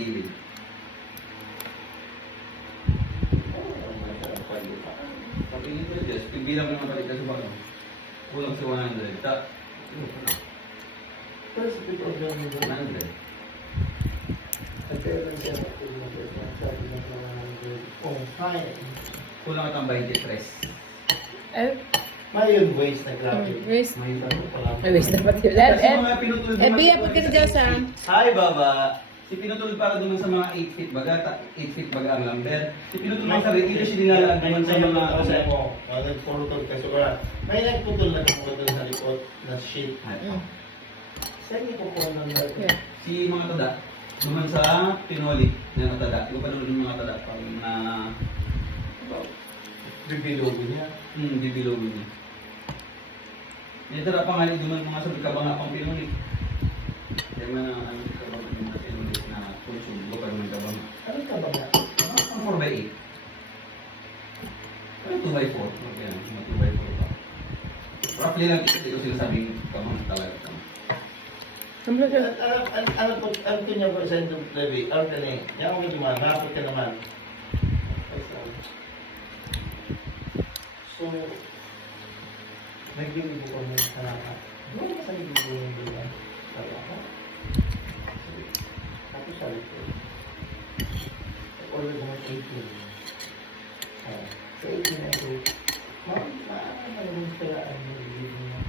Gilid. Pagpingin ko Diyos, pagbilang mo naman balik sa baka. Kulang sa 100. Pero sa totoo lang mo ba? 100. Nagkaroon siya ng tulong na sabi ng mga oh, fine. Kulang at ang 23. Eh, May yun waste na grabe. waste. May ano pala. May waste na pati. Kasi mga pinutulog Eh, biya po kasi dyan sa... Hi, Baba! Si pinutulog para duman sa mga 8 feet baga, 8 feet baga ang lamber. Si pinutulog sa regular siya dinala duman sa mga... Kasi mo, nagputol kasi wala. May nagputol na kaputol sa likod na sheet. Saan niyo po po ng Yeah. Si mga tada, duman sa pinoli na tada. Ikaw pa naman yung mga tada pang na... Bibilogo niya. Bibilogo niya. Yung tada pa nga duman mga sabi ka ba nga pang pinoli. Kaya man ang ano ka ba yung pinoli na konsumbo pa naman ka ba nga. Ano ka ba nga? Ang 4x8. Ano 2x4? Okay lang, mga 2x4 pa. Roughly lang kasi ito sinasabing kamang talaga kami. Alam ko niya po sa end of the day. Alam ka na eh. Yan ako naman. Nakapit ka naman. So, nagbibig ko mo sa lahat. Ano ba sa nagbibig ko yung bilang? Sabi ako. Tapos sabi ko. Order mo 18. Sa 18 na ito. Ano yung kailangan mo nagbibig mo?